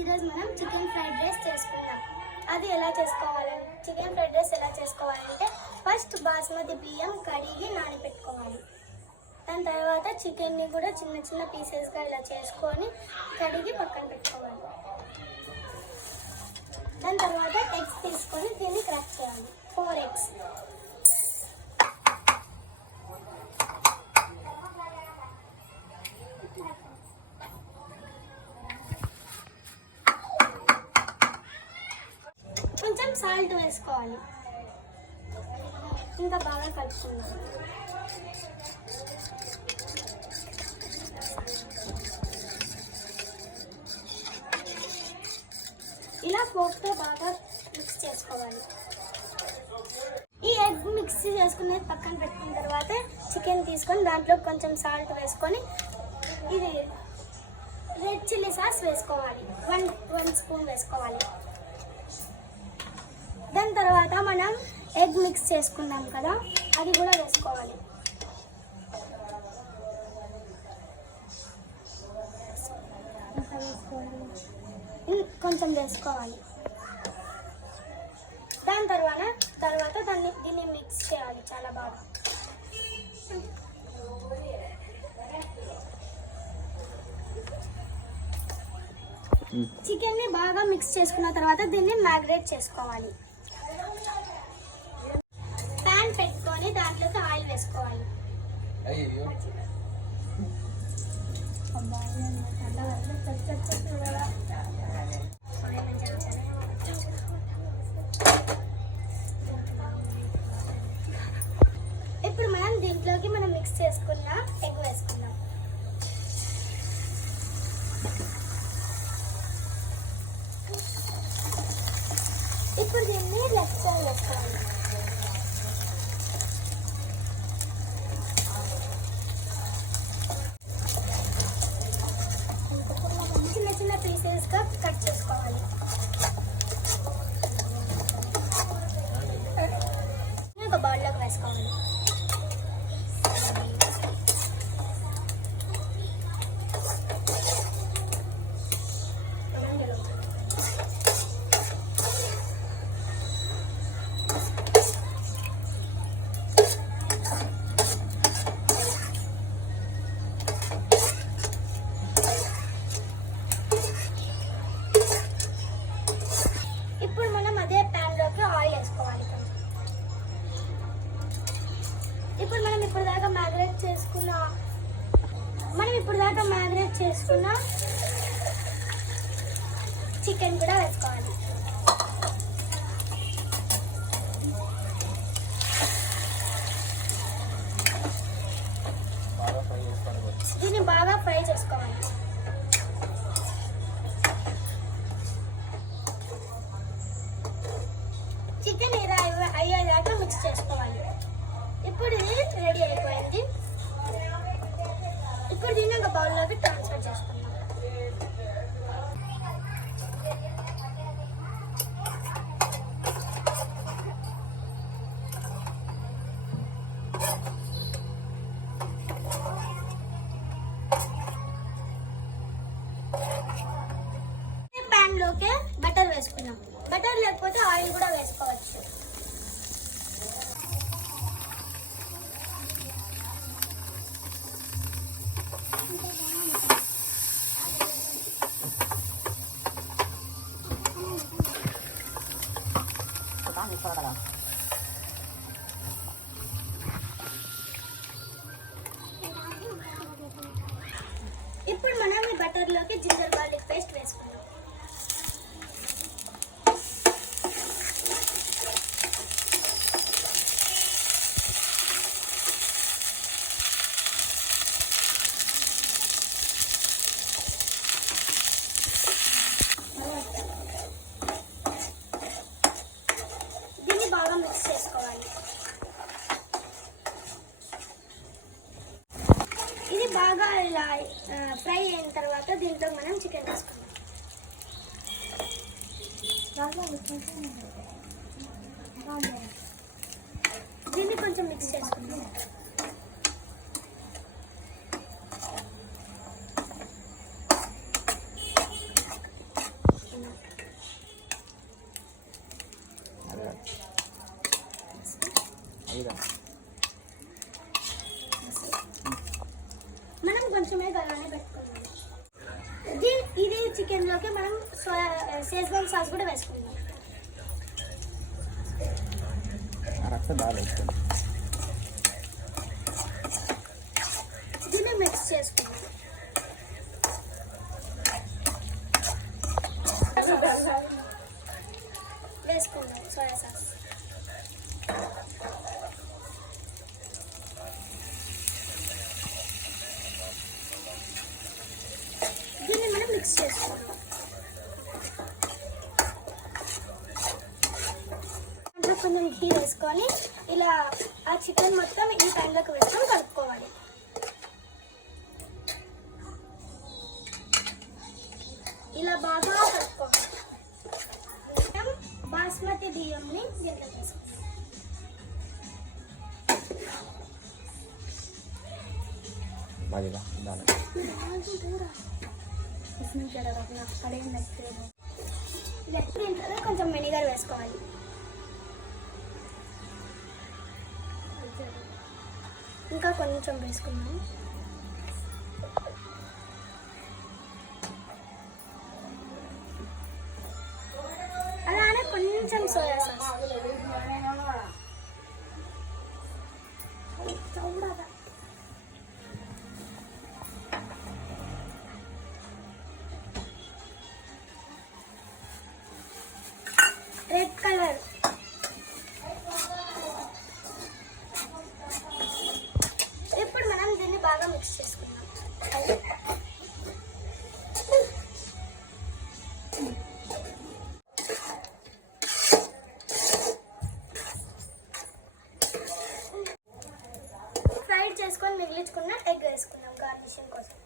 ఈరోజు మనం chicken fried rice చేసుకుందాం. అది ఎలా చేసుకోవాలి? చికెన్ ఫ్రైడ్ రైస్ ఎలా చేసుకోవాలంటే ఫస్ట్ బాస్మతి బియ్యం కడిగి నానబెట్టుకోవాలి. దాని తర్వాత చికెన్ని కూడా చిన్న చిన్న పీసెస్గా ఇలా చేసుకొని కడిగి పక్కన పెట్టుకోవాలి. దాని తర్వాత ఎగ్స్ తీసుకొని దీన్ని క్రాక్ చేయాలి. 4 eggs. కొంచెం సాల్ట్ వేసుకోవాలి. ఇంకా బాగా కలుపుకుందాం. ఇలా ఫోర్క్తో బాగా మిక్స్ చేసుకోవాలి. ఈ ఎగ్ మిక్స్ చేసుకునేది పక్కన పెట్టుకున్న తర్వాత చికెన్ తీసుకొని దాంట్లో కొంచెం సాల్ట్ వేసుకొని ఇది రెడ్ చిల్లీ సాస్ వేసుకోవాలి. 1 స్పూన్ వేసుకోవాలి. దాని తర్వాత మనం ఎగ్ మిక్స్ చేసుకున్నాం కదా, అది కూడా వేసుకోవాలి. కొంచెం వేసుకోవాలి. దాని తర్వాత దీన్ని మిక్స్ చేయాలి చాలా బాగా. చికెన్ని బాగా మిక్స్ చేసుకున్న తర్వాత దీన్ని మ్యాగ్రేట్ చేసుకోవాలి. ప్యాన్ పెట్టుకొని దాంట్లోకి ఆయిల్ వేసుకోవాలి. ఇప్పుడు మనం దీంట్లోకి మిక్స్ చేసుకున్న ఎగ్ వేసుకుందాం. ఇప్పుడు దీన్ని లెఫ్ట్ సైడ్ వేసుకోవాలి. చిన్న చిన్న పీసెస్గా కట్ చేసుకోవాలి. ఒక బౌల్లోకి వేసుకోవాలి. ఇప్పుడు మనం అదే ప్యాన్లోకి ఆయిల్ వేసుకోవాలి. ఇప్పుడు మనం ఇప్పుడు దాకా మ్యాగ్రేట్ చేసుకున్న చికెన్ కూడా వేసుకోవాలి. దీన్ని బాగా ఫ్రై చేసుకోవాలి. చికెన్ ఇలా అయ్యేదాకా మిక్స్ చేసుకోవాలి. ఇప్పుడు ఇది రెడీ అయిపోయింది. ఇప్పుడు దీన్ని ఒక బౌల్లోకి ట్రాన్స్ఫర్ చేసుకుందాం. ప్యాన్లోకి బటర్ వేసుకుందాం. బటర్ లేకపోతే ఆయిల్ కూడా వేసుకోవచ్చు. ఇప్పుడు మనం ఈ బటర్లోకి జింజర్ గార్లిక్ పేస్ట్ వేసుకుందాం. దీన్ని బాగా మిక్స్ చేసుకోవాలి. ఇది బాగా ఇలా ఫ్రై అయిన తర్వాత దీంట్లో మనం చికెన్ వేసుకుందాం. దీన్ని కొంచెం మిక్స్ చేసుకుందాం. మనం కొంచెమే అలానే పెట్టుకున్నాం. ఇది చికెన్లోకి మనం షేజ్వాన్ సాస్ కూడా వేసుకుందాం. దీన్ని మిక్స్ చేసుకుందాం. వేసుకుందాం సోయా సాస్. దీన్ని మనం మిక్స్ చేసుకుందాం. దాంట్లో కొంచెం ఘీ వేసుకొని ఇలా ఆ చికెన్ మొత్తం ఈ టైంలోకి వేసుకొని కలుపుకోవాలి. ఇలా బాగా కలుపుకోవాలి. బాస్మతి బియ్యంని దీంట్లో తీసుకుందాం. కొంచెం వెనిగర్ వేసుకోవాలి. ఇంకా కొంచెం వేసుకున్నాం. అలానే కొంచెం సోయా సాస్. Red colour. ఇప్పుడు మనం దీన్ని బాగా మిక్స్ చేసుకుందాం. ఫ్రైడ్ చేసుకొని మిగిలించుకున్న ఎగ్ వేసుకుందాం గార్నిషింగ్ కోసం.